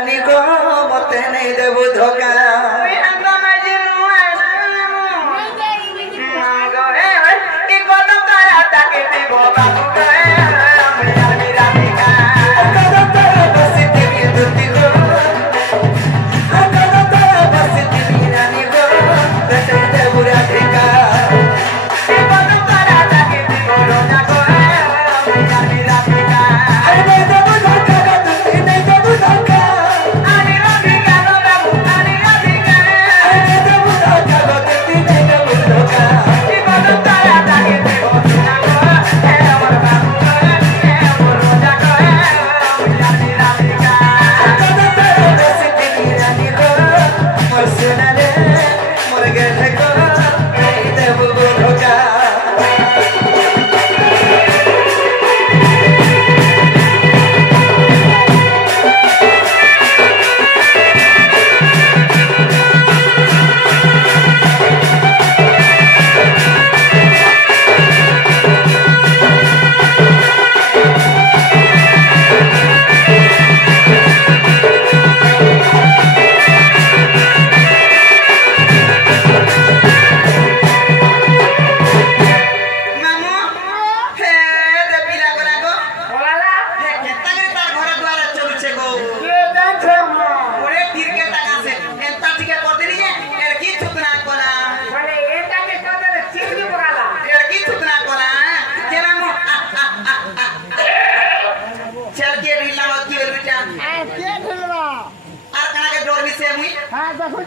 रानी को मते नहीं देबु धोखा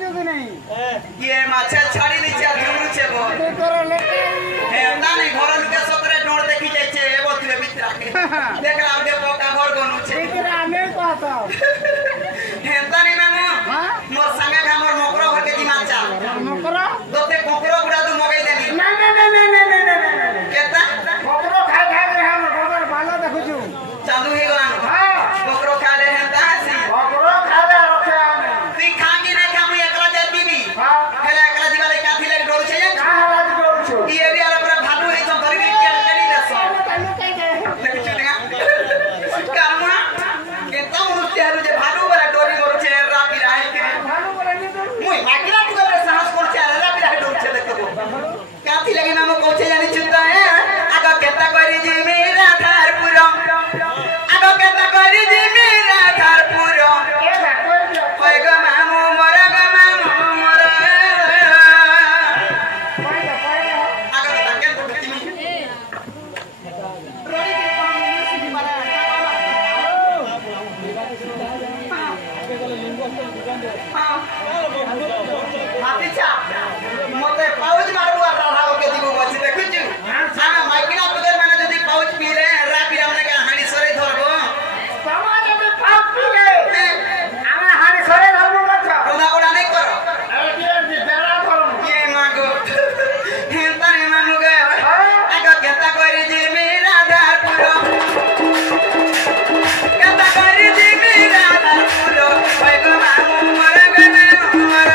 ये माछा छाड़ी नीचे झुमरू छे बो हे ना नहीं घर लुके सतरे डोर देखि जाय छे एबो तुले बितरा के देखला आगे पोका घर गनु छे बितरा नहीं कहता हे तानी मामू मोर संगे का मोर मोकरो घर के दिमाचा मोकरो दोते कोकरो गुडा तू मगई देनी ना ना ना ना ना ना केता कोकरो खाय खाय रे हम गोबर बाला देखु छु चालू हे गलान हां कोकरो खा ले हे तासी कोकरो खा ले रखे आने ती खांगी नहीं खामु एकला जल्दी भी हां हेला एकला दिवाले काथी ले डोर छे का हला डोर छु ई एरिया रे पूरा भालू हे तो धरि के केड़ी देसो तनु कई के चुटिया कामुना केता मुरुते हरु जे भालू बरा डोरी मोर छे रापी राय के भालू बरा नि मुई माकिला तू के साहस कर छे रापी राय डोर छे देखबो काथी लगे नाम कोचे जानि चुता है आगा केता करी जी मेरा धारपुर आगा केता करी जी मेरा धारपुर के भाकर होय ग मामू मोर ग मामू मोर आगा केता के बुझी मी रोड़ी के पानी सीधी मारा हां हाथी चा मते पाउज मारू आ रहा के दिबो बची देखु छु साना माइकिना पदर माने जदी पाउज पी रे रापी हमने का हानी सरे धरबो समाज में पाउज पी ले आमे हानी सरे धरबो मत कोना कोना नहीं करो ए बेरा करो ये मागो हेंता रे मानु गे आगा केता करी जी मेरा धारपुर केता करी जी मेरा धारपुर होय ग मामू मोर ग मामू मोर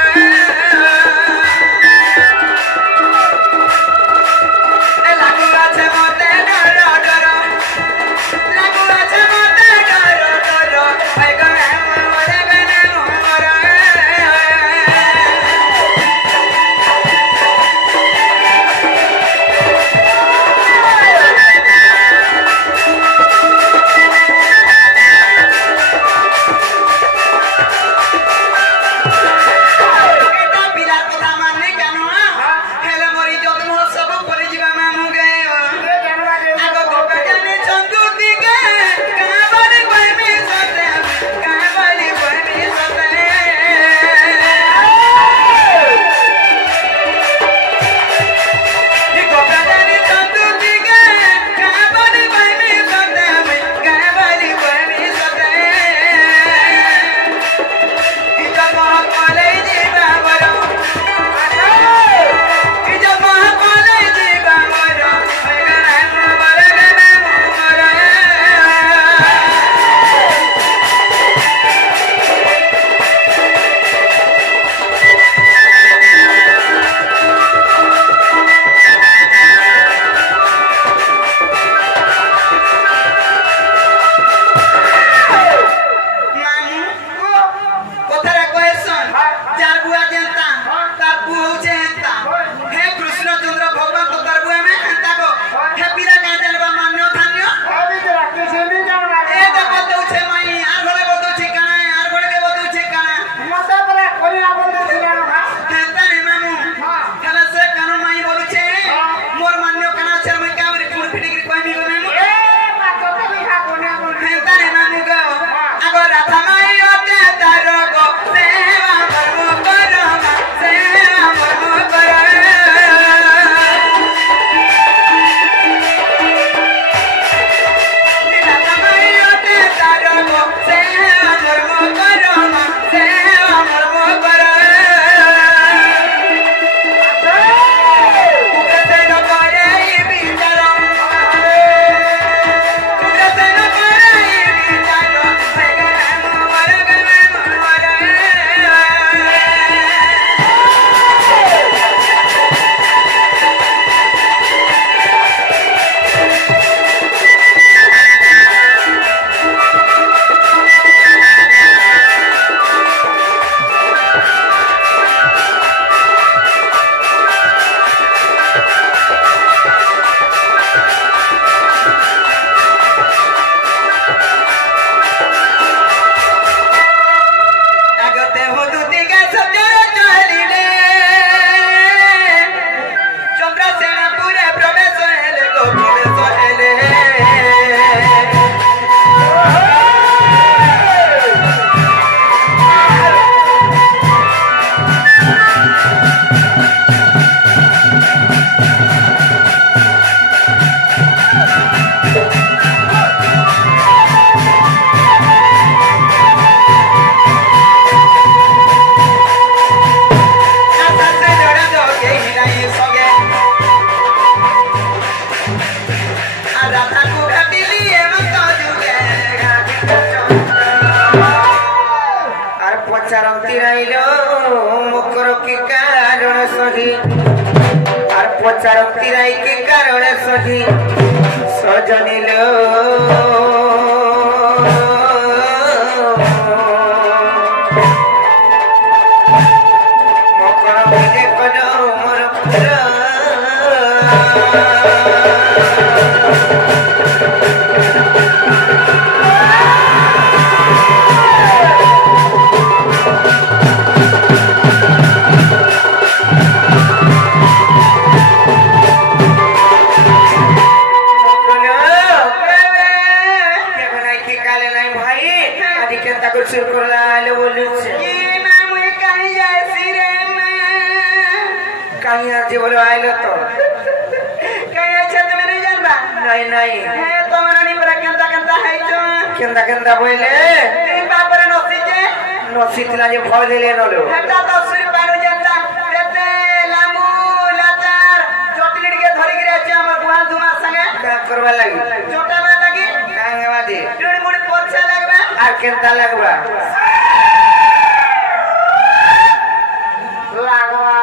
ପଚାରନ୍ତି ରାଇଲ ମକର କି କାରଣ ସହି আর পচারতি রাই কি কারণে সহি সজনিল মকর বিদে কর মোর পুরা बोलो आइलो तो कहीं अच्छा तो मेरे जानबा नहीं नहीं है तो मना नहीं पर केंदा है जो केंदा बोले तीन बापर नसी तिला जे भले ले नलो हेटा तो सुरी पारो जानता देते लामू लाचार चोटली के धरी गिरे আছে আমার गुहाल धुमा संगे का करबा लागी छोटा लगी कांगवा दे डुड़ी मुड़ी पोछा लगबा आ केंदा लगबा लागवा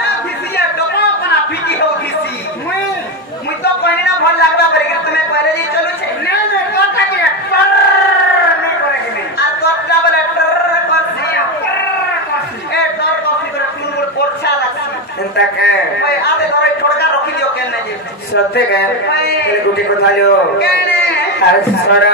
ना फिसिया टपा बना फिकी हो किसी मुई तो कहनी ना भल लागबा पर के तुम्हें पहले ही चलो छे नहीं नहीं तो काटी नहीं करे के नहीं आ तोटला बले करसी ए डर कॉफी करे तीन मुड़ पोछा लागसी एंता के भाई आते धरे ठोड़का रखी दियो केने जे सते के ले गुटी को थालियो केने अरे सड़